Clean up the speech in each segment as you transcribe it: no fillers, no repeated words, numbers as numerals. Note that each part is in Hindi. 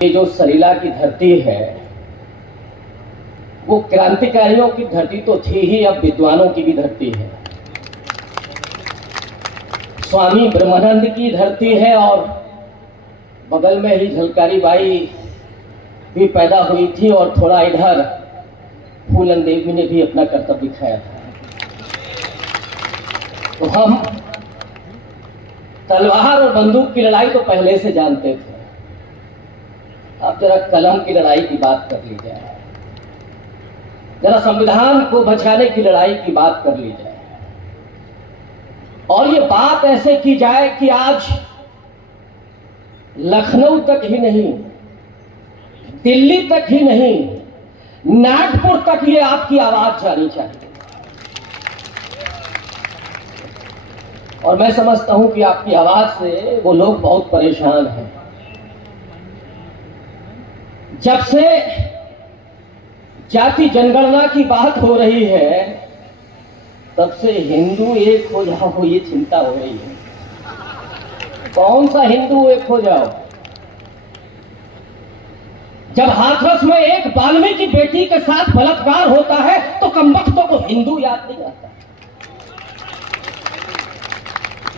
ये जो सरीला की धरती है वो क्रांतिकारियों की धरती तो थी ही, अब विद्वानों की भी धरती है। स्वामी ब्रह्मानंद की धरती है और बगल में ही झलकारी बाई भी पैदा हुई थी और थोड़ा इधर फूलन देवी ने भी अपना कर्तव्य दिखाया था। तो हम तलवार और बंदूक की लड़ाई तो पहले से जानते थे, अब जरा कलम की लड़ाई की बात कर ली जाए, जरा संविधान को बचाने की लड़ाई की बात कर ली जाए। और ये बात ऐसे की जाए कि आज लखनऊ तक ही नहीं, दिल्ली तक ही नहीं, नागपुर तक ये आपकी आवाज जानी चाहिए। और मैं समझता हूं कि आपकी आवाज से वो लोग बहुत परेशान हैं। जब से जाति जनगणना की बात हो रही है तब से हिंदू एक हो जाओ ये चिंता हो रही है। कौन सा हिंदू एक हो जाओ? जब हाथरस में एक वाल्मीकि की बेटी के साथ बलात्कार होता है तो कमबख्तों को हिंदू याद नहीं आता।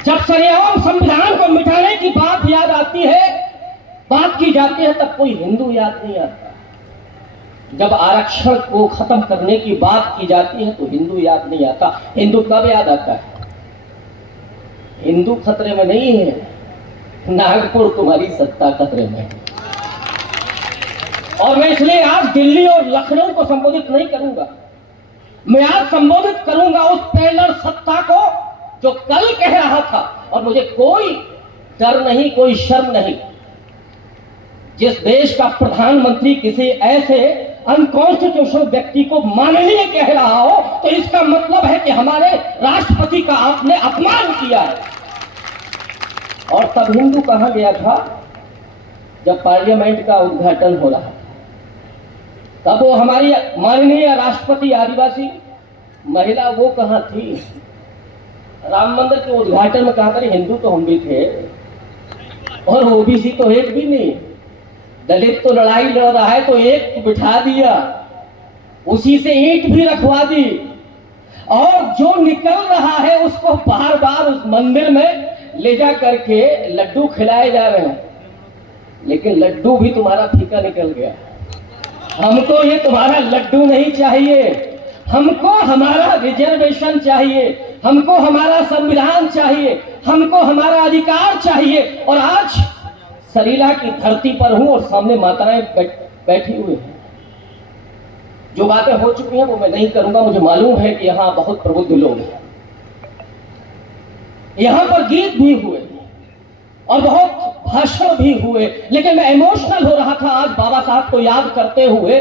जब सरेआम संविधान को मिटाने की बात याद आती है, बात की जाती है, तब कोई हिंदू याद नहीं आता। जब आरक्षण को खत्म करने की बात की जाती है तो हिंदू याद नहीं आता। हिंदू कब याद आता है? हिंदू खतरे में नहीं है, नागपुर तुम्हारी सत्ता खतरे में है। और मैं इसलिए आज दिल्ली और लखनऊ को संबोधित नहीं करूंगा, मैं आज संबोधित करूंगा उस टेलर सत्ता को जो कल कह रहा था, और मुझे कोई डर नहीं, कोई शर्म नहीं। जिस देश का प्रधानमंत्री किसी ऐसे अनकॉन्स्टिट्यूशनल व्यक्ति को माननीय कह रहा हो तो इसका मतलब है कि हमारे राष्ट्रपति का आपने अपमान किया है। और तब हिंदू कहां गया था? जब पार्लियामेंट का उद्घाटन हो रहा था, तब वो हमारी माननीय राष्ट्रपति आदिवासी महिला वो कहां थी? राम मंदिर के उद्घाटन में कहा था हिंदू तो हम भी थे और ओबीसी तो एक भी नहीं। दलित तो लड़ाई लड़ रहा है तो एक बिठा दिया, उसी से ईंट भी रखवा दी, और जो निकल रहा है उसको बार बार उस मंदिर में ले जा करके लड्डू खिलाए जा रहे हैं। लेकिन लड्डू भी तुम्हारा फीका निकल गया। हमको ये तुम्हारा लड्डू नहीं चाहिए, हमको हमारा रिजर्वेशन चाहिए, हमको हमारा संविधान चाहिए, हमको हमारा अधिकार चाहिए। और आज सरीला की धरती पर हूं और सामने माताएं बैठी हुई हैं। जो बातें हो चुकी हैं वो मैं नहीं करूंगा, मुझे मालूम है कि यहां बहुत प्रबुद्ध लोग हैं। यहां पर गीत भी हुए और बहुत भाषण भी हुए, लेकिन मैं इमोशनल हो रहा था आज बाबा साहब को याद करते हुए।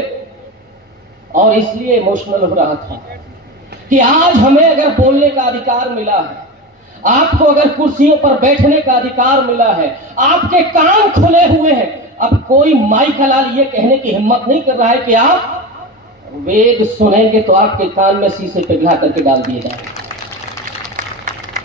और इसलिए इमोशनल हो रहा था कि आज हमें अगर बोलने का अधिकार मिला है, आपको अगर कुर्सियों पर बैठने का अधिकार मिला है, आपके कान खुले हुए हैं, अब कोई माई का लाल ये कहने की हिम्मत नहीं कर रहा है कि आप वेद सुनेंगे तो आपके कान में शीशे पिघला करके डाल दिए जाए।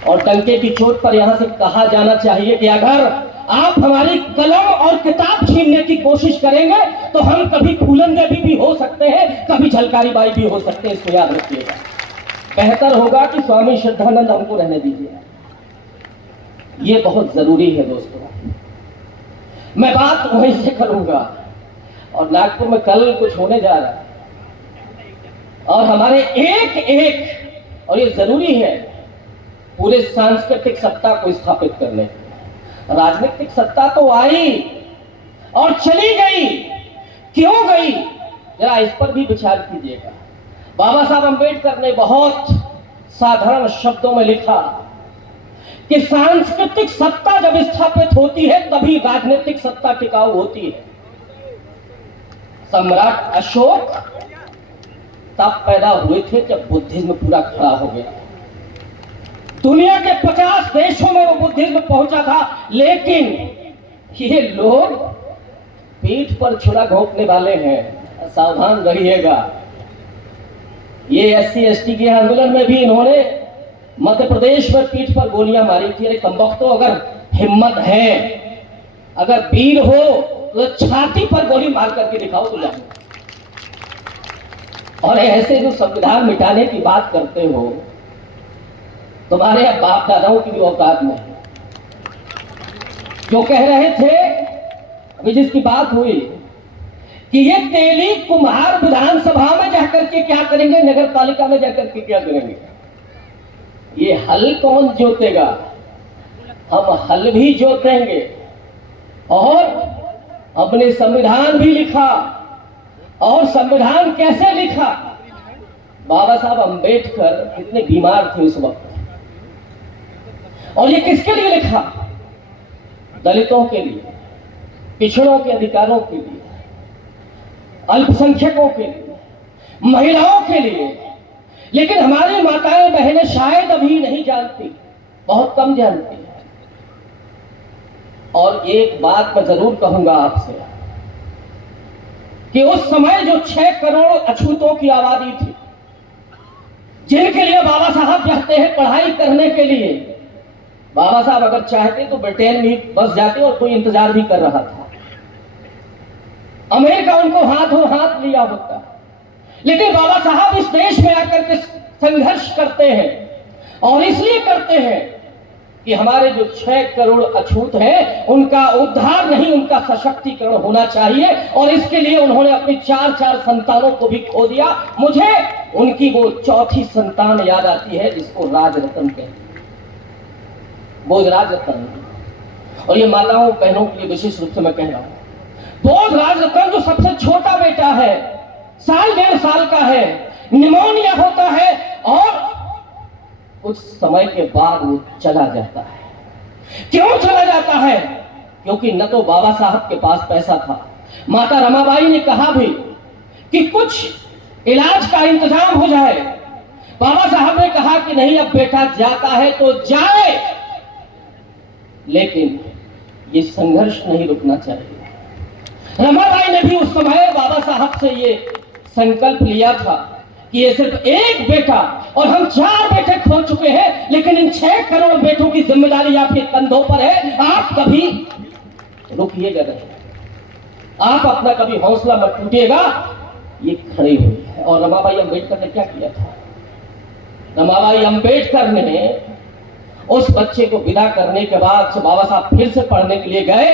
और डंके की चोट पर यहां से कहा जाना चाहिए कि अगर आप हमारी कलम और किताब छीनने की कोशिश करेंगे तो हम कभी फूलन देवी भी हो सकते हैं, कभी झलकारी बाई भी हो सकते हैं। इसको याद रखिएगा। बेहतर होगा कि स्वामी श्रद्धानंद हमको रहने दीजिए, ये बहुत जरूरी है दोस्तों। मैं बात वहीं से करूंगा। और नागपुर में कल कुछ होने जा रहा है और हमारे एक और ये जरूरी है पूरे सांस्कृतिक सत्ता को स्थापित करने। राजनीतिक सत्ता तो आई और चली गई, क्यों गई जरा इस पर भी विचार कीजिएगा। बाबा साहब अंबेडकर ने बहुत साधारण शब्दों में लिखा कि सांस्कृतिक सत्ता जब स्थापित होती है तभी राजनीतिक सत्ता टिकाऊ होती है। सम्राट अशोक तब पैदा हुए थे जब बुद्धिज्म पूरा खड़ा हो गया। दुनिया के 50 देशों में वो बुद्धिज्म पहुंचा था, लेकिन ये लोग पीठ पर छुरा घोंपने वाले हैं, सावधान रहिएगा। ये SC ST के आंदोलन में भी इन्होंने मध्य प्रदेश में पीठ पर गोलियां मारी थी। अरे कमबख्तो, अगर हिम्मत है, अगर वीर हो तो छाती पर गोली मार करके दिखाओ तो जानो। और ऐसे जो संविधान मिटाने की बात करते हो, तुम्हारे बाप दादाओं की भी औकात नहीं। जो कह रहे थे अभी जिसकी बात हुई कि ये तेली कुम्हार विधानसभा में जाकर के क्या करेंगे, नगर पालिका में जाकर के क्या करेंगे, ये हल कौन जोतेगा? हम हल भी जोतेंगे और अपने संविधान भी लिखा। और संविधान कैसे लिखा? बाबा साहब अंबेडकर कितने बीमार थे उस वक्त, और ये किसके लिए लिखा? दलितों के लिए, पिछड़ों के अधिकारों के लिए, अल्पसंख्यकों के लिए, महिलाओं के लिए। लेकिन हमारी माताएं बहनें शायद अभी नहीं जानती, बहुत कम जानती है। और एक बात मैं जरूर कहूंगा आपसे कि उस समय जो 6 करोड़ अछूतों की आबादी थी, जिनके लिए बाबा साहब चाहते हैं पढ़ाई करने के लिए, बाबा साहब अगर चाहते तो ब्रिटेन में बस जाते और कोई इंतजार भी कर रहा था। अमेरिका उनको हाथों हाथ लिया होता। लेकिन बाबा साहब इस देश में आकर के संघर्ष करते हैं, और इसलिए करते हैं कि हमारे जो 6 करोड़ अछूत हैं उनका उद्धार नहीं, उनका सशक्तिकरण होना चाहिए। और इसके लिए उन्होंने अपनी 4 संतानों को भी खो दिया। मुझे उनकी वो चौथी संतान याद आती है जिसको राजरत्न कहते हैं, बोझ राजरत्न। और ये माताओं बहनों के लिए विशेष रूप से मैं कह रहा हूं, बोझ राजरत्न जो सबसे छोटा बेटा है, 1.5 साल का है, निमोनिया होता है और कुछ समय के बाद वो चला जाता है। क्यों चला जाता है? क्योंकि न तो बाबा साहब के पास पैसा था। माता रमाबाई ने कहा भी कि कुछ इलाज का इंतजाम हो जाए। बाबा साहब ने कहा कि नहीं, अब बेटा जाता है तो जाए, लेकिन ये संघर्ष नहीं रुकना चाहिए। रमाबाई ने भी उस समय बाबा साहब से ये संकल्प लिया था कि ये सिर्फ एक बेटा, और हम 4 बेटे खो चुके हैं, लेकिन इन 6 करोड़ बेटों की जिम्मेदारी आपके कंधों पर है। आप कभी रुकिएगा नहीं, आप अपना कभी हौसला मत टूटिएगा। ये खड़ी हुई है। और रमाबाई अंबेडकर ने क्या किया था? रमाबाई अंबेडकर ने उस बच्चे को विदा करने के बाद जब बाबा साहब फिर से पढ़ने के लिए गए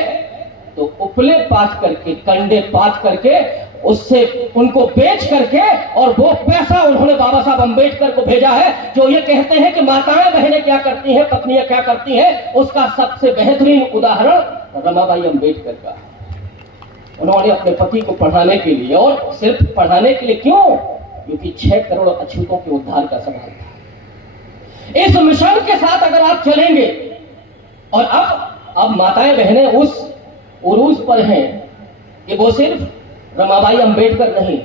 तो उपले पात करके, कंडे पात करके, उससे उनको बेच करके, और वो पैसा उन्होंने बाबा साहब अंबेडकर को भेजा है। जो ये कहते हैं कि माताएं बहनें क्या करती हैं, पत्नियां क्या करती हैं, उसका सबसे बेहतरीन उदाहरण रमाबाई अंबेडकर का। उन्होंने अपने पति को पढ़ाने के लिए, और सिर्फ पढ़ाने के लिए क्यों? क्योंकि 6 करोड़ अछूतों के उद्धार का सवाल था। इस मिशन के साथ अगर आप चलेंगे, और अब माताएं बहनें उस उरूज पर हैं कि वो सिर्फ रमाबाई अंबेडकर नहीं,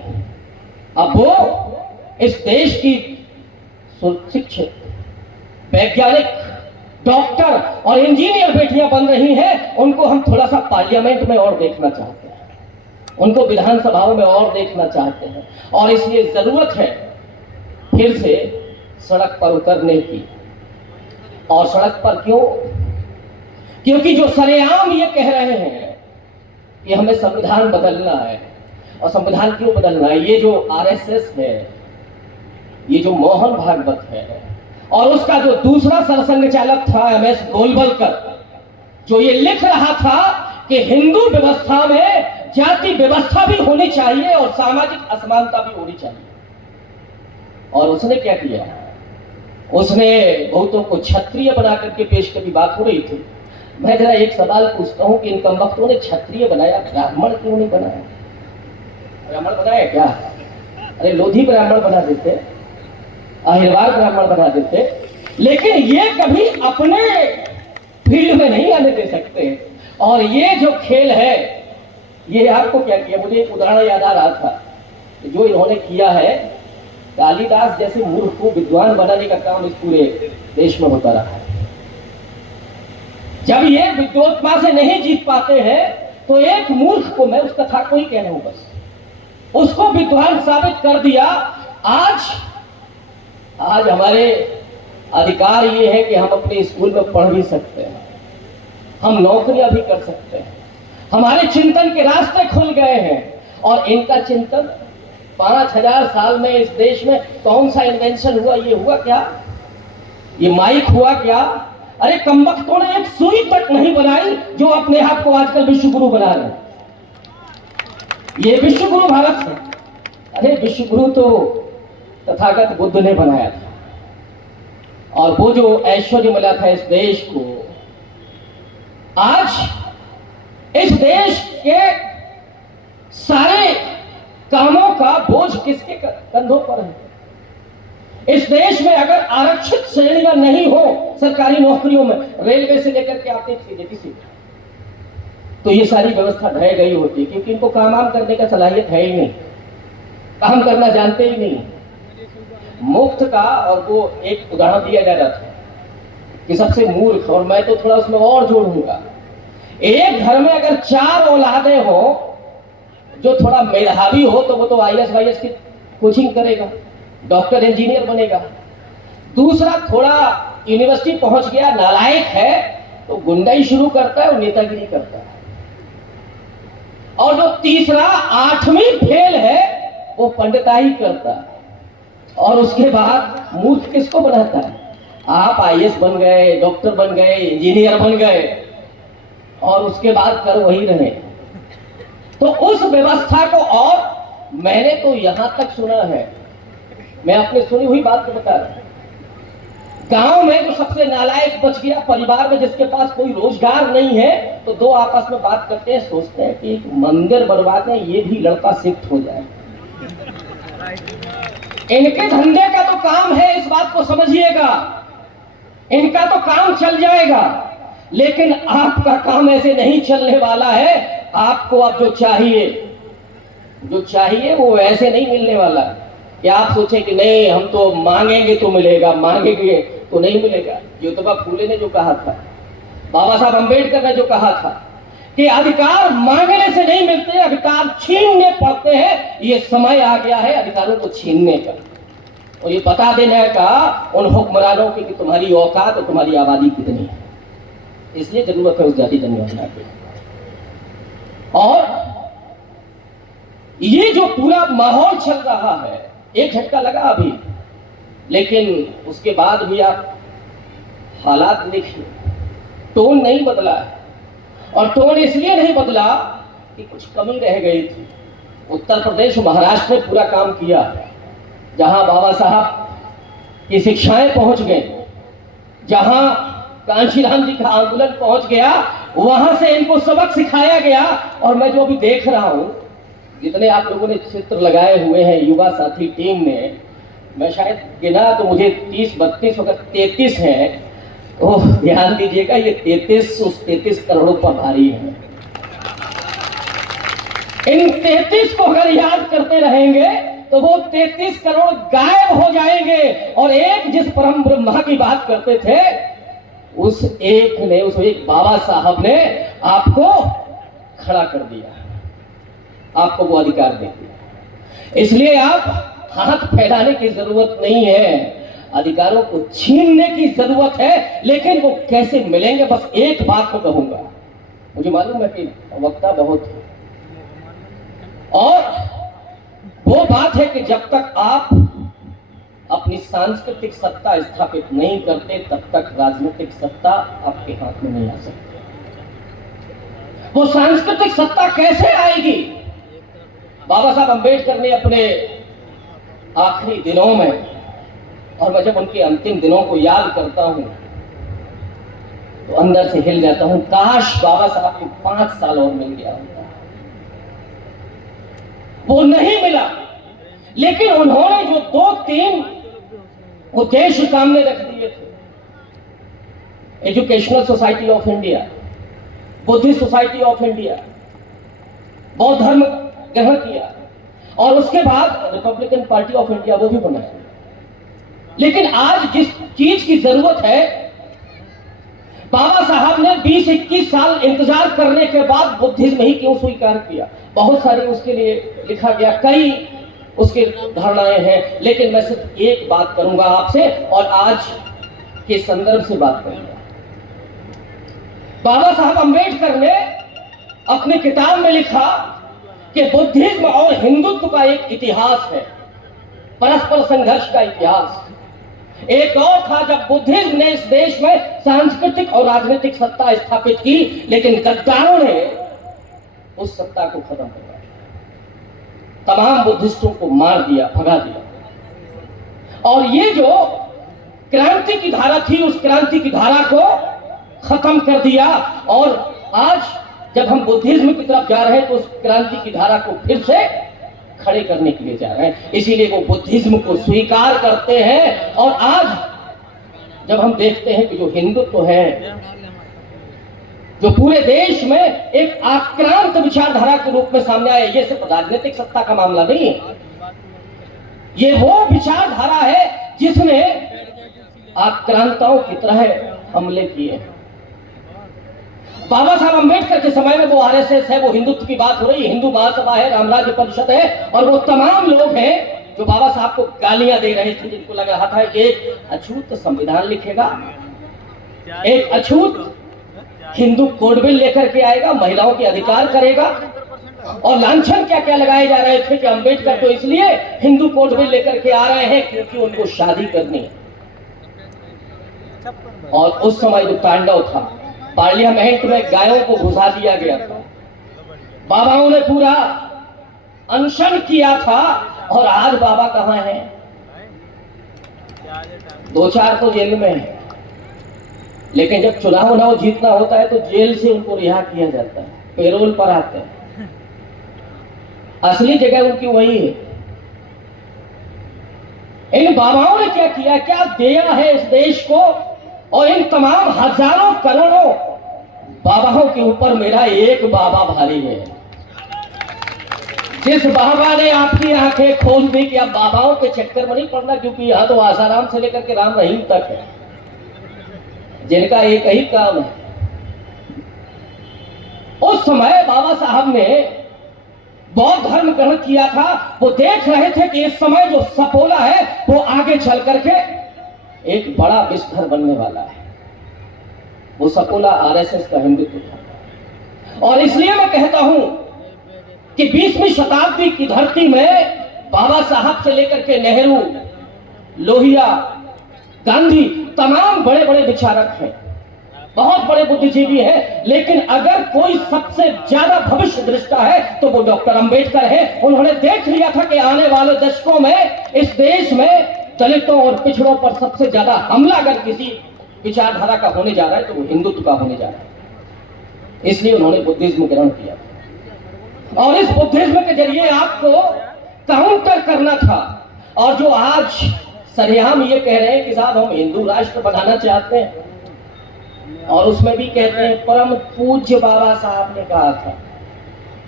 अब वो इस देश की सुशिक्षित, वैज्ञानिक, डॉक्टर और इंजीनियर बेटियां बन रही हैं। उनको हम थोड़ा सा पार्लियामेंट में और देखना चाहते हैं, उनको विधानसभाओं में और देखना चाहते हैं। और इसलिए जरूरत है फिर से सड़क पर उतरने की। और सड़क पर क्यों? क्योंकि जो सरेआम ये कह रहे हैं कि हमें संविधान बदलना है। और संविधान क्यों बदलना है? ये जो आरएसएस है, ये जो मोहन भागवत है, और उसका जो दूसरा सरसंघ चालक था एमएस गोलवलकर, जो ये लिख रहा था कि हिंदू व्यवस्था में जाति व्यवस्था भी होनी चाहिए और सामाजिक असमानता भी होनी चाहिए। और उसने क्या किया? उसने बहुतों को क्षत्रिय बना करके पेश करने की बात हो रही थी। मैं जरा एक सवाल पूछता हूं कि इन कमबख्तों ने क्षत्रिय बनाया, ब्राह्मण क्यों नहीं बनाया? ब्राह्मण बनाया क्या? अरे लोधी ब्राह्मण बना देते, अहिरवार ब्राह्मण बना देते, लेकिन ये कभी अपने फील्ड में नहीं आने दे सकते। और ये जो खेल है, ये आपको क्या किया? मुझे एक उदाहरण याद आ रहा था, जो इन्होंने किया है, कालिदास जैसे मूर्ख को विद्वान बनाने का काम इस पूरे देश में होता रहा है। जब ये विद्वत्ता से नहीं जीत पाते हैं तो एक मूर्ख को, मैं उस कथा को ही कह रहा हूं बस, उसको विद्वान साबित कर दिया। आज हमारे अधिकार ये है कि हम अपने स्कूल में पढ़ भी सकते हैं, हम नौकरियां भी कर सकते हैं, हमारे चिंतन के रास्ते खुल गए हैं। और इनका चिंतन 5000 साल में इस देश में कौन सा इन्वेंशन हुआ? ये हुआ क्या? ये माइक हुआ क्या? अरे कमबख्तों ने एक सुई तक नहीं बनाई जो अपने आप को आजकल विश्व गुरु बना रहे हैं। ये विश्व गुरु भारत है। अरे विश्व गुरु तो तथागत बुद्ध ने बनाया था। और वो जो ऐश्वर्य मिला था इस देश को, आज इस देश के सारे कामों का बोझ किसके कंधों पर है? इस देश में अगर आरक्षित श्रेणियां नहीं हो सरकारी नौकरियों में, रेलवे से लेकर के आपने किसी, तो ये सारी व्यवस्था ढह गई होती, क्योंकि इनको काम करने का सलाहियत है ही नहीं, काम करना जानते ही नहीं। मुफ्त का, और वो एक उदाहरण दिया जा रहा था कि सबसे मूर्ख, और मैं तो थोड़ा उसमें और जोड़ूंगा, एक घर में अगर 4 औलादें हो, जो थोड़ा मेधावी हो तो वो तो IAS वाईएस की कोचिंग करेगा, डॉक्टर इंजीनियर बनेगा। दूसरा थोड़ा यूनिवर्सिटी पहुंच गया, नालायक है, तो गुंडाई शुरू करता है और नेतागिरी करता है। और जो तीसरा 8वीं फेल है वो पंडिताई करता है। और उसके बाद मूर्ख किसको बनाता है? आप IAS बन गए, डॉक्टर बन गए, इंजीनियर बन गए, और उसके बाद कर वही रहे। तो उस व्यवस्था को, और मैंने तो यहां तक सुना है, मैं अपने सुनी हुई बात को बता रहा हूं, गांव में जो सबसे नालायक बच गया, परिवार में जिसके पास कोई रोजगार नहीं है, तो 2 आपस में बात करते हैं, सोचते हैं कि एक मंदिर बर्बाद है, ये भी लड़का शिफ्ट हो जाए। इनके धंधे का तो काम है, इस बात को समझिएगा, इनका तो काम चल जाएगा, लेकिन आपका काम ऐसे नहीं चलने वाला है। आपको अब जो चाहिए वो ऐसे नहीं मिलने वाला कि आप सोचें कि नहीं हम तो मांगेंगे तो मिलेगा, मांगेंगे तो नहीं मिलेगा। ज्योतिबा फूले ने जो कहा था, बाबा साहब अंबेडकर ने जो कहा था कि अधिकार मांगने से नहीं मिलते, अधिकार छीनने पड़ते हैं। ये समय आ गया है अधिकारों को छीनने का, और ये बता देने का उन हुक्मरानों की कि तुम्हारी औकात और तुम्हारी आबादी कितनी है। इसलिए जरूरत है उस जाति जनगणना की। और ये जो पूरा माहौल चल रहा है, एक झटका लगा अभी, लेकिन उसके बाद भी आप हालात देखिए, टोन नहीं बदला है। और टोन इसलिए नहीं बदला कि कुछ कमी रह गई थी। उत्तर प्रदेश, महाराष्ट्र ने पूरा काम किया, जहां बाबा साहब की शिक्षाएं पहुंच गई, जहां कांशीराम जी का आंदोलन पहुंच गया, वहां से इनको सबक सिखाया गया। और मैं जो अभी देख रहा हूं, जितने आप लोगों ने चित्र लगाए हुए हैं युवा साथी टीम ने, मैं शायद गिना तो मुझे 30-32 अगर 33 हैं, तो ध्यान दीजिएगा, ये 33 उस 33 करोड़ों पर भारी है। इन 33 को अगर याद करते रहेंगे तो वो 33 करोड़ गायब हो जाएंगे। और एक जिस परम ब्रह्मा की बात करते थे, उस एक बाबा साहब ने आपको खड़ा कर दिया, आपको वो अधिकार दे दिया। इसलिए आप हाथ फैलाने की जरूरत नहीं है, अधिकारों को छीनने की जरूरत है। लेकिन वो कैसे मिलेंगे, बस एक बात को कहूंगा, मुझे मालूम है कि वक्ता बहुत है, और वो बात है कि जब तक आप अपनी सांस्कृतिक सत्ता स्थापित नहीं करते, तब तक राजनीतिक सत्ता आपके हाथ में नहीं आ सकती। वो सांस्कृतिक सत्ता कैसे आएगी? बाबा साहब अंबेडकर ने अपने आखिरी दिनों में, और मैं जब उनके अंतिम दिनों को याद करता हूं तो अंदर से हिल जाता हूं, काश बाबा साहब को 5 साल और मिल गया होता। वो नहीं मिला, लेकिन उन्होंने जो 2-3 उद्देश्य सामने रख दिए थे, educational society of India, Buddhist society of India, बौद्ध धर्म ग्रहण किया, और उसके बाद रिपब्लिकन पार्टी ऑफ इंडिया वो भी बनाया। लेकिन आज जिस चीज की जरूरत है, बाबा साहब ने 20-21 साल इंतजार करने के बाद बुद्धिज्म ही क्यों स्वीकार किया? बहुत सारे उसके लिए लिखा गया, कई उसके धारणाएं हैं, लेकिन मैं सिर्फ एक बात करूंगा आपसे, और आज के संदर्भ से बात करूंगा। बाबा साहब अंबेडकर ने अपनी किताब में लिखा कि बुद्धिज्म और हिंदुत्व का एक इतिहास है, परस्पर संघर्ष का इतिहास। एक और था जब बुद्धिज्म ने इस देश में सांस्कृतिक और राजनीतिक सत्ता स्थापित की, लेकिन गद्दारों ने उस सत्ता को खत्म कर दिया, तमाम बुद्धिस्टों को मार दिया, भगा दिया। और ये जो क्रांति की धारा थी, उस क्रांति की धारा को खत्म कर दिया। और आज जब हम बुद्धिज्म की तरफ जा रहे हैं तो उस क्रांति की धारा को फिर से खड़े करने के लिए जा रहे हैं, इसीलिए वो बुद्धिज्म को स्वीकार करते हैं। और आज जब हम देखते हैं कि जो हिंदुत्व है, जो पूरे देश में एक आक्रांत विचारधारा के रूप में सामने आया, ये सिर्फ राजनीतिक सत्ता का मामला नहीं है, ये वो विचारधारा है जिसने आक्रांताओं की तरह हमले किए। बाबा साहब अम्बेडकर के समय में वो आरएसएस है, वो हिंदुत्व की बात हो रही है, हिंदू महासभा है, राम राज्य परिषद है, और वो तमाम लोग हैं जो बाबा साहब को गालियां दे रहे थे, जिनको लग रहा था कि एक अछूत संविधान लिखेगा, एक अछूत हिंदू कोड बिल लेकर के आएगा, महिलाओं के अधिकार करेगा। और लांछन क्या क्या लगाए जा रहे थे कि अम्बेडकर तो इसलिए हिंदू कोड बिल लेकर के आ रहे हैं क्योंकि उनको शादी करनी है। और उस समय जो तांडव था, पार्लियामेंट में गायों को घुसा दिया गया था, बाबाओं ने पूरा अनशन किया था। और आज बाबा कहां हैं? 2-4 तो जेल में है, लेकिन जब चुनाव जीतना होता है तो जेल से उनको रिहा किया जाता है, पेरोल पर आते हैं। असली जगह उनकी वही है। इन बाबाओं ने क्या किया, क्या दिया है इस देश को, और इन तमाम हजारों करोड़ों बाबाओं के ऊपर मेरा एक बाबा भारी है, जिस बाबा ने आपकी आंखें खोल दी कि अब बाबाओं के चक्कर में नहीं पड़ना, क्योंकि यहां तो आसाराम से लेकर के राम रहीम तक है, जिनका एक ही काम है। उस समय बाबा साहब ने बौद्ध धर्म ग्रहण किया था। वो देख रहे थे कि इस समय जो सपोला है वो आगे चल करके एक बड़ा विषधर बनने वाला है। वो सपोला आरएसएस का हिंदुत्व था। और इसलिए मैं कहता हूं कि 20वीं शताब्दी की धरती में बाबा साहब से लेकर के नेहरू, लोहिया, गांधी, तमाम बड़े बड़े विचारक हैं, बहुत बड़े बुद्धिजीवी हैं, लेकिन अगर कोई सबसे ज्यादा भविष्य दृष्टा है तो वो डॉक्टर अंबेडकर है। उन्होंने देख लिया था कि आने वाले दशकों में इस देश में दलितों और पिछड़ों पर सबसे ज्यादा हमला अगर किसी विचारधारा का होने जा रहा है तो वो हिंदुत्व का होने जा रहा है। इसलिए उन्होंने बुद्धिज्म ग्रहण किया और इस बुद्धिज्म के जरिए आपको काउंटर करना था। और जो आज सरेआम ये कह रहे हैं कि साहब हम हिंदू राष्ट्र बनाना चाहते हैं, और उसमें भी कहते हैं परम पूज्य बाबा साहब ने कहा था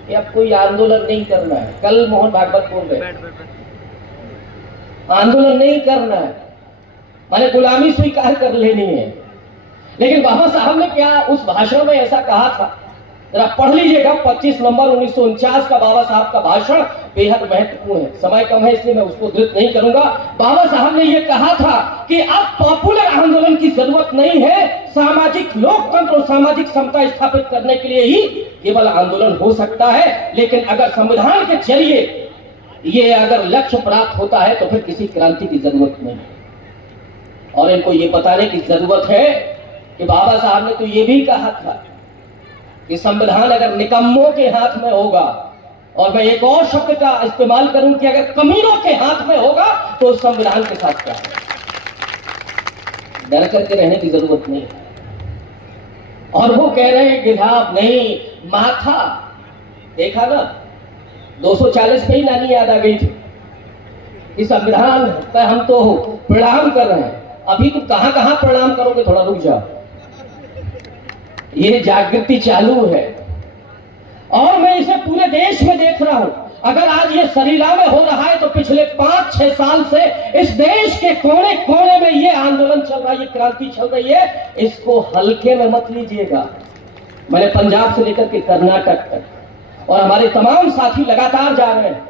कि अब कोई आंदोलन नहीं करना है। कल मोहन भागवत बोल रहे, आंदोलन नहीं करना है, माने गुलामी स्वीकार कर लेनी है। लेकिन बाबा साहब ने क्या उस भाषण में ऐसा कहा था, जरा पढ़ लीजिएगा। 25 नवंबर 1949 का बाबा साहब का भाषण बेहद महत्वपूर्ण है। समय कम है इसलिए मैं उसको धृत नहीं करूंगा। बाबा साहब ने यह कहा था कि अब पॉपुलर आंदोलन की जरूरत नहीं है, सामाजिक लोकतंत्र और सामाजिक समता स्थापित करने के लिए ही केवल आंदोलन हो सकता है। लेकिन अगर संविधान के जरिए ये अगर लक्ष्य प्राप्त होता है तो फिर किसी क्रांति की जरूरत नहीं है। और इनको ये बताने की जरूरत है कि बाबा साहब ने तो ये भी कहा था कि संविधान अगर निकम्मों के हाथ में होगा, और मैं एक और शब्द का इस्तेमाल करूं कि अगर कमीनों के हाथ में होगा तो संविधान के साथ क्या है, डर करके रहने की जरूरत नहीं है। और वो कह रहे हैं कि साहब नहीं, माथा देखा ना, 240 पे ही नानी याद आ गई थी कि संविधान पर हम तो प्रणाम कर रहे हैं। अभी तुम कहां कहां प्रणाम करोगे, थोड़ा रुक जाओ, ये जागृति चालू है। और मैं इसे पूरे देश में देख रहा हूं। अगर आज ये सरीला में हो रहा है तो पिछले 5-6 साल से इस देश के कोने कोने में ये आंदोलन चल रहा है, ये क्रांति चल रही है। इसको हल्के में मत लीजिएगा। मैंने पंजाब से लेकर के कर्नाटक तक, और हमारे तमाम साथी लगातार जा रहे हैं।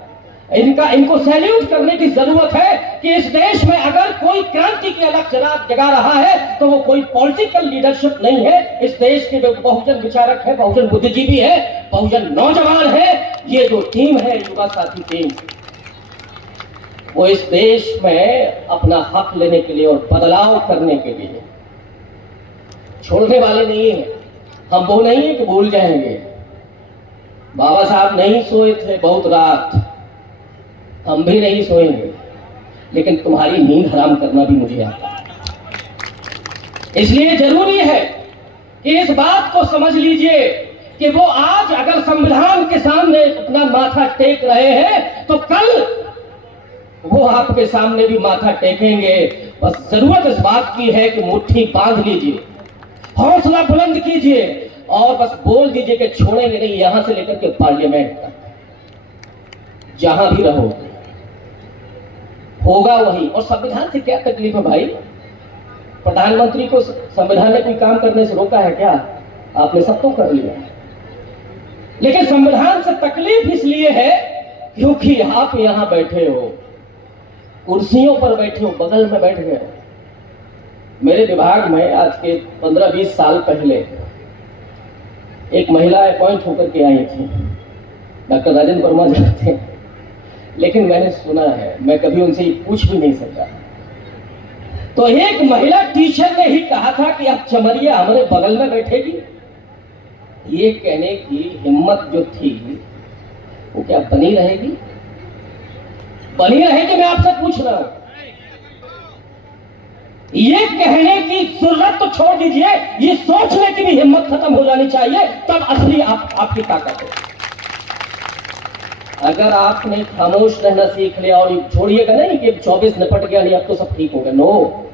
इनको सैल्यूट करने की जरूरत है कि इस देश में अगर कोई क्रांति की अलग चिराग जगा रहा है तो वो कोई पॉलिटिकल लीडरशिप नहीं है। इस देश के बहुजन विचारक है, बहुजन बुद्धिजीवी है, बहुजन नौजवान है। ये जो टीम है, युवा साथी टीम, वो इस देश में अपना हक लेने के लिए और बदलाव करने के लिए छोड़ने वाले नहीं है। हम वो नहीं है कि भूल जाएंगे। बाबा साहब नहीं सोए थे बहुत रात, हम भी नहीं सोएंगे, लेकिन तुम्हारी नींद हराम करना भी मुझे आता है। इसलिए जरूरी है कि इस बात को समझ लीजिए कि वो आज अगर संविधान के सामने अपना माथा टेक रहे हैं तो कल वो आपके सामने भी माथा टेकेंगे। बस जरूरत इस बात की है कि मुट्ठी बांध लीजिए, हौसला बुलंद कीजिए और बस बोल दीजिए कि छोड़ेंगे नहीं, यहां से लेकर के पार्लियामेंट तक जहां भी रहोगे होगा वही। और संविधान से क्या तकलीफ है भाई? प्रधानमंत्री को संविधान ने कोई काम करने से रोका है क्या? आपने सब तो कर लिया। लेकिन संविधान से तकलीफ इसलिए है क्योंकि आप यहां बैठे हो, कुर्सियों पर बैठे हो, बगल में बैठ गए हो। मेरे विभाग में आज के 15-20 साल पहले एक महिला अपॉइंट होकर के आई थी, डॉक्टर राजेंद्र वर्मा जी थे। लेकिन मैंने सुना है, मैं कभी उनसे पूछ भी नहीं सका, तो एक महिला टीचर ने ही कहा था कि अब चमरिया हमारे बगल में बैठेगी। ये कहने की हिम्मत जो थी वो क्या बनी रहेगी? बनी रहेगी? मैं आपसे पूछ रहा हूं। ये कहने की जरूरत तो छोड़ दीजिए, ये सोचने की भी हिम्मत खत्म हो जानी चाहिए, तब असली आपकी ताकत है। अगर आपने खामोश रहना सीख लिया और छोड़िएगा नहीं कि 24 निपट गया, नहीं अब तो सब ठीक हो गया, नो।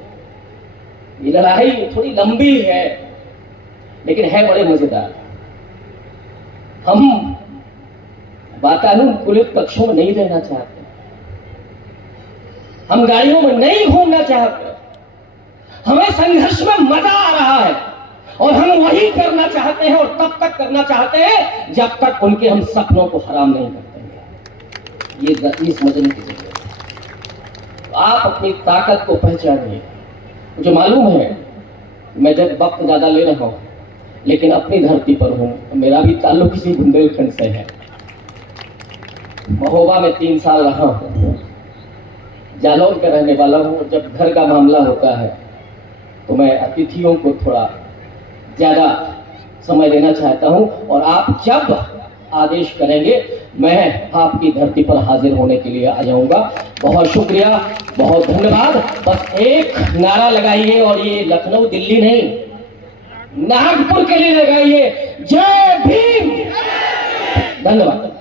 ये लड़ाई थोड़ी लंबी है लेकिन है बड़े मजेदार। हम वातानुकूलित कक्षों में नहीं रहना चाहते, हम गाड़ियों में नहीं घूमना चाहते, हमें संघर्ष में मजा आ रहा है और हम वही करना चाहते हैं और तब तक करना चाहते हैं जब तक उनके हम सपनों को हराम नहीं करते हैं। ये समझने की जरूरत है। आप अपनी ताकत को पहचानिए। मुझे मालूम है मैं जब वक्त ज्यादा ले रहा हूं, लेकिन अपनी धरती पर हूं। मेरा भी ताल्लुक इसी बुंदेलखंड से है। महोबा में 3 साल रहा हूं, जालौन का रहने वाला हूं। जब घर का मामला होता है तो मैं अतिथियों को थोड़ा ज्यादा समय देना चाहता हूं और आप जब आदेश करेंगे मैं आपकी धरती पर हाजिर होने के लिए आ जाऊंगा। बहुत शुक्रिया, बहुत धन्यवाद। बस एक नारा लगाइए, और ये लखनऊ दिल्ली नहीं, नागपुर के लिए लगाइए, जय भीम। धन्यवाद।